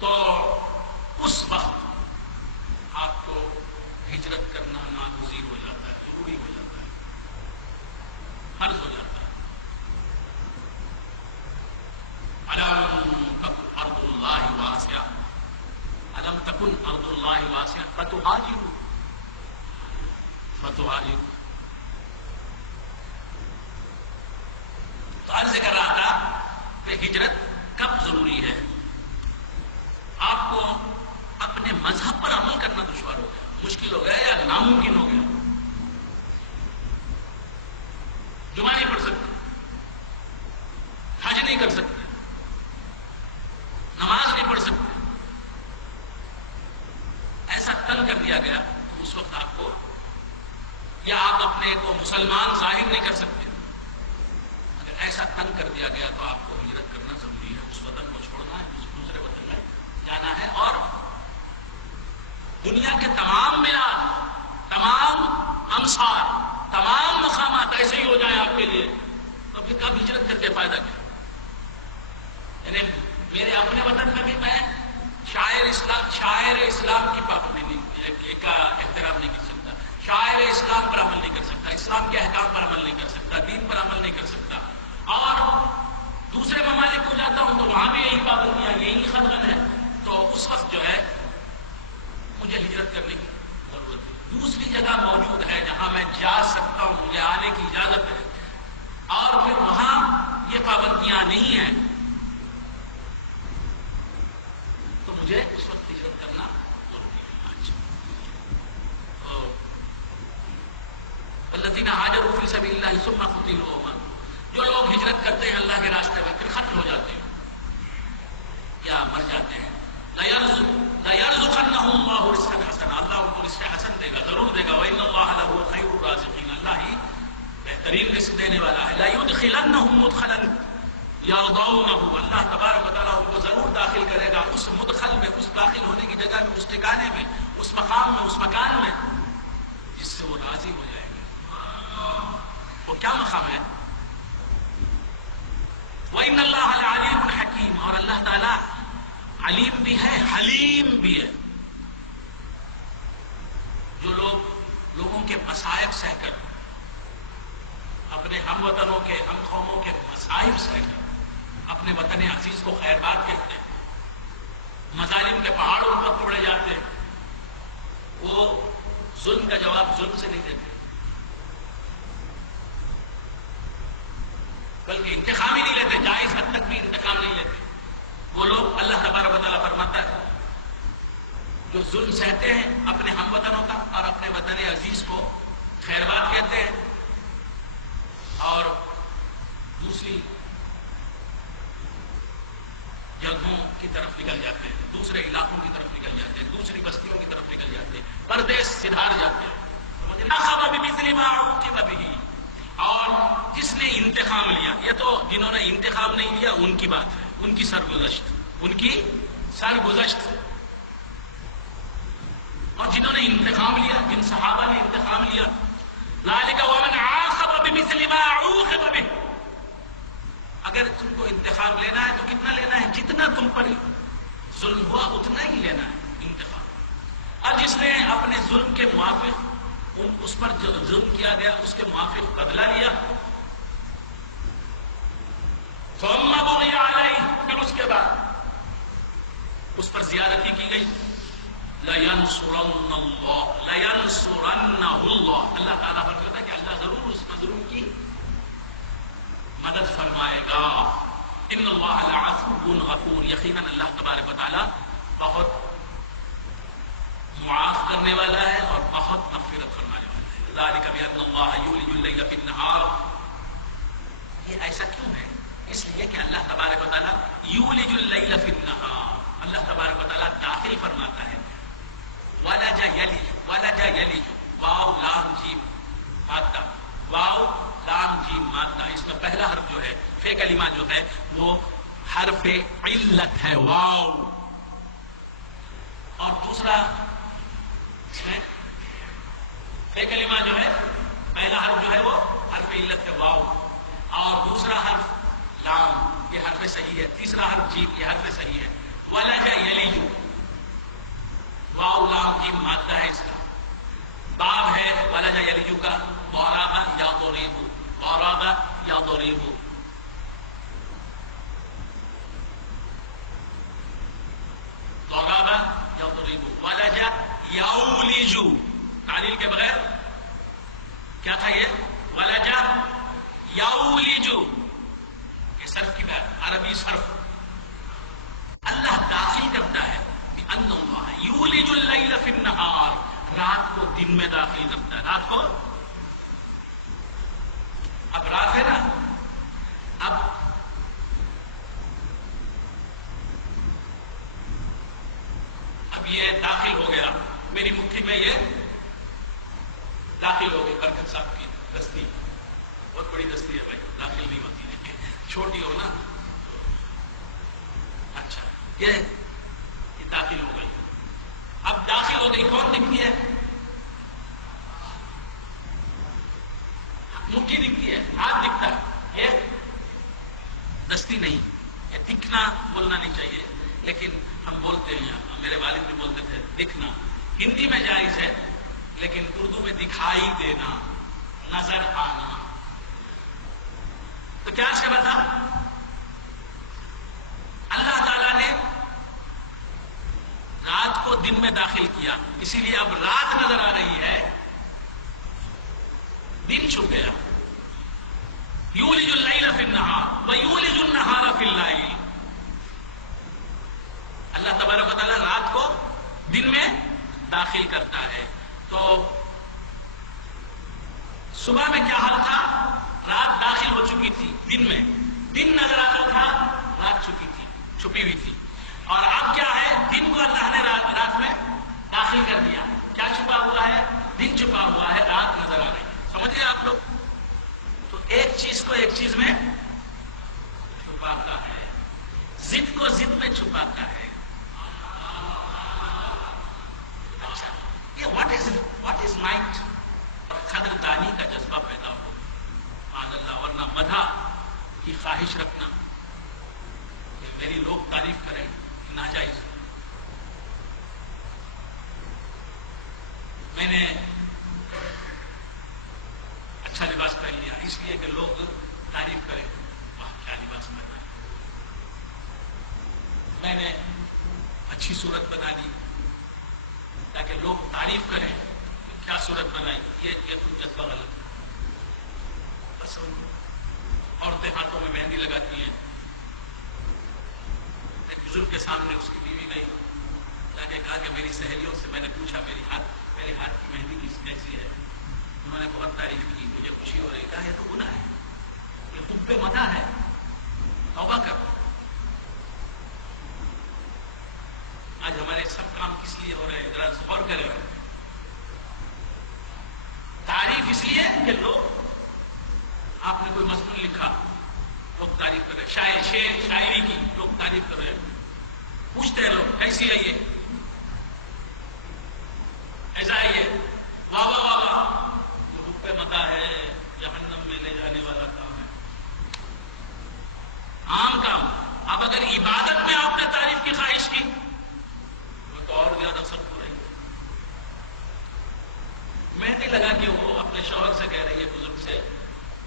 تو اس وقت آپ کو ہجرت کرنا ناگزیر ہو جاتا ہے، ضروری ہو جاتا ہے، فرض ہو جاتا ہے۔ أَلَمْ تَكُنْ أَرْضُ اللَّهِ وَاسِعَةً أَلَمْ تَكُنْ أَرْضُ اللَّهِ وَاسِعَةً فَتُهَاجِرُوا تو عرض کر رہا تھا کہ ہجرت کب ضروری ہے؟ آپ کو اپنے مذہب پر عمل کرنا دشوار ہو گیا، مشکل ہو گیا یا ناممکن ہو گیا، جمعہ نہیں پڑھ سکتے، حج نہیں کر سکتے، نماز نہیں پڑھ سکتے، ایسا تنگ کر دیا گیا تو اس وقت آپ کو، یا آپ اپنے کو مسلمان ظاہر نہیں کر سکتے، اگر ایسا تنگ کر دیا گیا تو آپ کو ہجرت کرنا ضروری ہے، اس وطن کو چھوڑنا ہے، دوسرے وطن میں جانا ہے۔ اور دنیا کے تمام معیار، تمام امصار، تمام مقامات ایسے ہی ہو جائیں آپ کے لیے تو پھر کب ہجرت کر کے فائدہ کیا؟ یعنی میرے اپنے وطن میں بھی میں شاعر اسلام کی پابندی کا احترام نہیں کر سکتا، شاعر اسلام پر عمل نہیں کر سکتا، اسلام کے احکام پر عمل نہیں کر سکتا، دین پر عمل نہیں کر سکتا، اور دوسرے ممالک کو جاتا ہوں تو وہاں بھی یہی پابندیاں، یہی خدمت ہے، تو اس وقت جو ہے مجھے ہجرت کرنے کی ضرورت ہے۔ دوسری جگہ موجود ہے جہاں میں جا سکتا ہوں، مجھے آنے کی اجازت ہے، اور پھر وہاں یہ پابندیاں نہیں ہیں تو مجھے اس وقت ہجرت کرنا ضروری ہے۔ الذین ہاجروا فی سبیل اللہ ثم قتلوا او ماتوا، جو لوگ ہجرت کرتے ہیں اللہ کے راستے میں پھر ختم ہو جاتے ہیں یا مر جاتے ہیں، لَيَرْزُقَنَّهُمُ اللَّهُ رِزْقًا حَسَنًا، اللہ ان کو رزق حسن دے گا، ضرور دے گا، وَإِنَّ اللَّهَ لَهُوَ خَيْرُ الرَّازِقِينَ، اللہ ہی بہترین رزق دینے والا ہے۔ لَيُدْخِلَنَّهُمْ مُدْخَلًا يَرْضَوْنَهُ، اللہ تبارک و تعالیٰ ان کو ضرور داخل کرے گا اس مدخل میں، اس داخل ہونے کی جگہ میں، اس ٹھکانے میں، اس مقام میں، اس مکان میں جس سے وہ راضی ہو جائے گا۔ وہ کیا مقام ہے؟ وَإِنَّ اللَّهَ لَعَلِيمٌ حَكِيمٌ، اور اللہ تعالیٰ علیم بھی ہے، حلیم بھی ہے۔ جو لوگوں کے مصائب سہ کر، اپنے ہم وطنوں کے، ہم قوموں کے مصائب سہ کر اپنے وطن عزیز کو خیر بات کہتے ہیں، مظالم کے پہاڑ ان پر توڑے جاتے ہیں، وہ ظلم کا جواب ظلم سے نہیں دیتے، بلکہ انتقام ہی نہیں لیتے، جائز حد تک بھی انتقام نہیں لیتے۔ وہ لوگ، اللہ تبارک و تعالیٰ فرماتا ہے، جو ظلم سہتے ہیں اپنے ہم وطنوں کا اور اپنے وطن عزیز کو خیر بات کہتے ہیں، اور دوسری جگہوں کی طرف نکل جاتے ہیں، دوسرے علاقوں کی طرف نکل جاتے ہیں، دوسری بستیوں کی طرف نکل جاتے ہیں، پردیس سدھار جاتے ہیں۔ أَخَذَ بِمِثْلِ مَا عُوقِبَ بِهِ، اور جس نے انتقام لیا، یہ تو جنہوں نے انتقام نہیں لیا ان کی بات ہے، ان کی سرگزشت، ان کی سرگزشت، اور جنہوں نے انتقام لیا، جن صحابہ نے انتقام لیا، ذَلِكَ وَمَنْ عَاقَبَ بِمِثْلِ مَا عُوقِبَ بِهِ، اگر تم کو انتقام لینا ہے تو کتنا لینا ہے؟ جتنا تم پر ظلم ہوا اتنا ہی لینا ہے انتقام، اور جس نے اپنے ظلم کے موافق، اس پر جو ظلم کیا گیا اس کے موافق بدلہ لیا، ثُمَّ بُغِيَ عَلَيْهِ، پھر اس کے بعد اس پر زیادتی کی گئی، لَيَنْصُرَنَّ اللَّهُ لَيَنْصُرَنَّهُ اللَّهُ، اللہ تعالیٰ فرماتا ہے کہ اللہ ضرور اس مظلوم کی مدد فرمائے گا۔ ان اللہ لعفو غفور، یقیناً اللہ تبارک و تعالیٰ بہت معاف کرنے والا ہے اور بہت مغفرت فرمانے والا ہے۔ ذالک بأن اللہ یولج اللیل فی النہار، یہ ایسا کیوں ہے؟ اس لیے کہ اللہ تبارک و تعالیٰ یولج اللیل فی النہار، اللہ تبارک و تعالیٰ داخل فرماتا ہے، ولج یلج، ولج یلج، واو لام جیم مادہ، واو لام جیم مادہ، اس میں پہلا حرف جو ہے، فے کلمہ جو ہے وہ حرف علت ہے، واو، اور دوسرا اس میں فے کلمہ جو ہے، پہلا حرف جو ہے وہ حرف علت ہے، واو، اور دوسرا حرف لام، یہ حرف صحیح ہے، تیسرا حرف جیم، یہ حرف صحیح ہے۔ ولج یلج، تھا یہ ولجا یولجو، یہ صرف کی بات، عربی صرف. اللہ داخل کرتا ہے بِأَنَّ اللَّهَ يُولِجُ اللَّيْلَ فِي النَّهَارِ، رات کو دن میں داخل کرتا ہے. رات کو، اب رات ہے نا، اب یہ داخل ہو گیا میری مٹھی میں، یہ داخل ہو گئی. برکت صاحب کی دستی بہت بڑی دستی ہے بھائی، داخل نہیں ہوتی ہے، چھوٹی ہو نا. اچھا یہ داخل ہو گئی. اب داخل ہو گئی، کون دکھتی ہے؟ مٹھی دکھتی ہے، ہاتھ دکھتا ہے، یہ دستی نہیں. یہ دکھنا بولنا نہیں چاہیے، لیکن ہم بولتے ہیں، میرے والد بھی بولتے تھے دکھنا. ہندی میں جائز ہے، لیکن اردو میں دکھائی دینا، نظر آنا. تو کیا شبہ تھا؟ اللہ تعالیٰ نے رات کو دن میں داخل کیا، اسی لیے اب رات نظر آ رہی ہے، دن چھپ گیا. یولج اللیل فی النہار ویولج النہار فی اللیل. اللہ تبارک و تعالیٰ رات کو دن میں داخل کرتا ہے. تو صبح میں کیا حال تھا؟ رات داخل ہو چکی تھی دن میں، دن نظر آتا تھا، رات چھپی تھی، چھپی ہوئی تھی. اور اب کیا ہے؟ دن کو اللہ نے رات میں داخل کر دیا. کیا چھپا ہوا ہے؟ دن چھپا ہوا ہے، رات نظر آ رہی ہے. سمجھے آپ لوگ؟ تو ایک چیز کو ایک چیز میں چھپاتا ہے، ضد کو ضد میں چھپاتا ہے. اچھا، یہ واٹ از نائٹ؟ قدردانی کا جذبہ پیدا ہو، سبحان اللہ. ورنہ مدح کی خواہش رکھنا کہ میری لوگ تعریف کریں، ناجائز. میں نے اچھا لباس پہن لیا اس لیے کہ لوگ تعریف کریں، واہ کیا لباس پہنا ہے. میں نے اچھی صورت بنا لی تاکہ لوگ تعریف کریں، کیا صورت بنائی. یہ تو جذبہ غلط ہے. بس عورتیں ہاتھوں میں مہندی لگاتی ہیں. ایک بزرگ کے سامنے اس کی بیوی گئی، جا کے کہا کہ میری سہیلیوں سے میں نے پوچھا میرے ہاتھ کی مہندی کیسی ہے. انہوں نے بہت تعریف کی، مجھے خوشی ہو رہی. کہا یہ تو گناہ ہے، یہ تم پہ مدح ہے، توبہ کر. آج ہمارے سب کام کس لیے ہو رہے ہیں؟ ذرا غور کریں. تعریف اس لیے کہ لوگ، آپ نے کوئی مضمون لکھا، لوگ تعریف کر رہے. شاعری کی لوگ تعریف کر رہے ہیں. پوچھتے ہیں لوگ کیسی ہے یہ، ایسا ہے یہ، واہ واہ واہ واہ. یہ حب پہ مدح ہے، جہنم میں لے جانے والا کام ہے، عام کام. اب اگر عبادت میں آپ نے تعریف کی خواہش کی تو اور زیادہ سخت ہو رہی ہے. مہندی لگا کے وہ اپنے شوہر سے کہہ رہی ہے، بزرگ سے،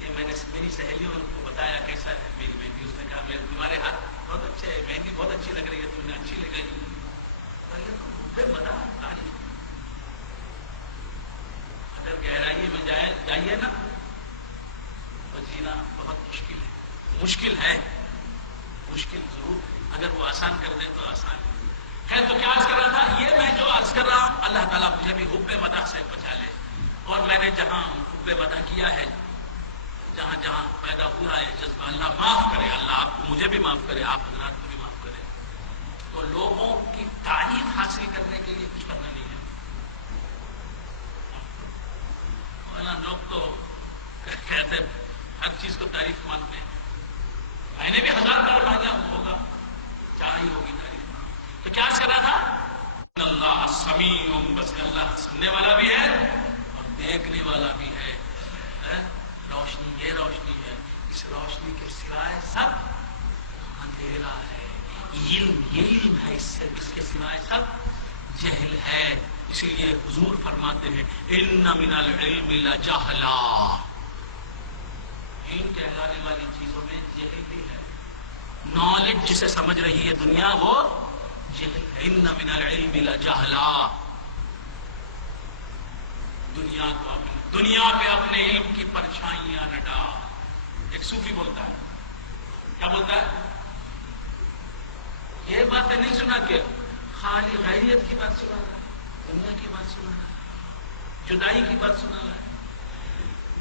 یہ میں نے میری سہیلیوں کو بتایا کیسا ہے میری مہندی. اس نے کہا تمہارے ہاتھ بہت اچھے ہے، مہندی بہت اچھی لگ رہی ہے، تم نے اچھی لگ رہی ہے. اگر گہرائی میں جائیے نا تو جینا بہت مشکل ہے. مشکل ہے، مشکل ضرور. اگر وہ آسان کر دیں تو آسان ہے. خیر، تو کیا عرض کر رہا تھا؟ یہ میں جو عرض کر رہا ہوں، اللہ تعالیٰ مجھے بھی حب مدح سے بچا لے. اور میں نے جہاں حب مدح کیا ہے، جہاں جہاں پیدا ہوا ہے جذبہ، اللہ معاف کرے، اللہ آپ کو مجھے بھی معاف کرے، آپ حضرات کو بھی معاف کرے. تو لوگوں کی تعریف حاصل کرنے کے لیے کچھ کرنا نہیں ہے. لوگ تو کہتے ہیں ہر چیز کو تعریف مانتے ہیں. میں نے بھی 1000 بار مانگا ہوگا، چاہیے ہوگی تعریف. تو کیا کر رہا تھا؟ اللہ سمیع، بس اللہ سننے والا بھی ہے اور دیکھنے والا بھی ہے. روشنی، یہ روشنی ہے، اس روشنی کے سوائے سب اندھیرا ہے. علم، یہ علم ہے، اس کے سوائے سب جہل ہے. اسی لیے حضور فرماتے ہیں ان من العلم لجہلا، علم کہلانے والی چیزوں میں جہل بھی ہے. نالج جسے سمجھ رہی ہے دنیا، وہ جہل ہے. ان من العلم لجہلا. دنیا کو اپنے دنیا پہ اپنے علم کی پرچھائیاں نہ ڈال. ایک صوفی بولتا ہے، کیا بولتا ہے؟ یہ باتیں نہیں سنا کہ خالی غیریت کی بات سنا رہا ہے، دنیا کی بات سنا رہا ہے، جدائی کی بات سنا رہا ہے.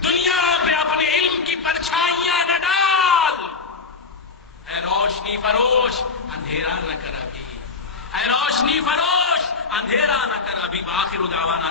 دنیا پہ اپنے علم کی پرچھائیاں نہ ڈال. اے روشنی فروش اندھیرا نہ کر ابھی، اے روشنی فروش اندھیرا نہ کر ابھی. بآخر دعوانا